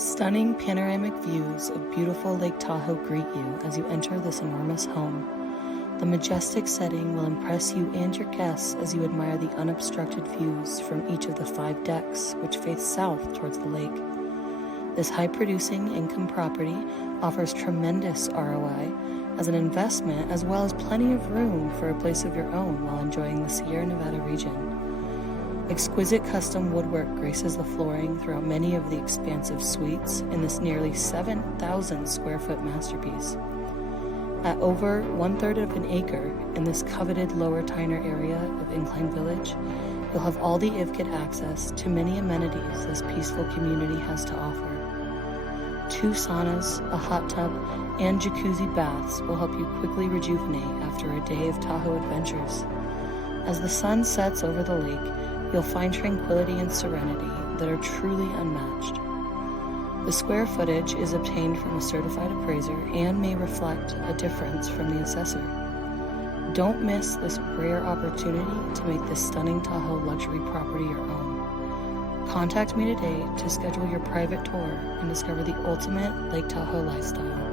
Stunning panoramic views of beautiful Lake Tahoe greet you as you enter this enormous home. The majestic setting will impress you and your guests as you admire the unobstructed views from each of the 5 decks which face south towards the lake. This high-producing income property offers tremendous ROI as an investment, as well as plenty of room for a place of your own while enjoying the Sierra Nevada region. Exquisite custom woodwork graces the flooring throughout many of the expansive suites in this nearly 7,000 square foot masterpiece. At over 1/3 of an acre in this coveted Lower Tyner area of Incline Village, you'll have all the IVGID access to many amenities this peaceful community has to offer. 2 saunas, a hot tub, and jacuzzi baths will help you quickly rejuvenate after a day of Tahoe adventures. As the sun sets over the lake, you'll find tranquility and serenity that are truly unmatched. The square footage is obtained from a certified appraiser and may reflect a difference from the assessor. Don't miss this rare opportunity to make this stunning Tahoe luxury property your own. Contact me today to schedule your private tour and discover the ultimate Lake Tahoe lifestyle.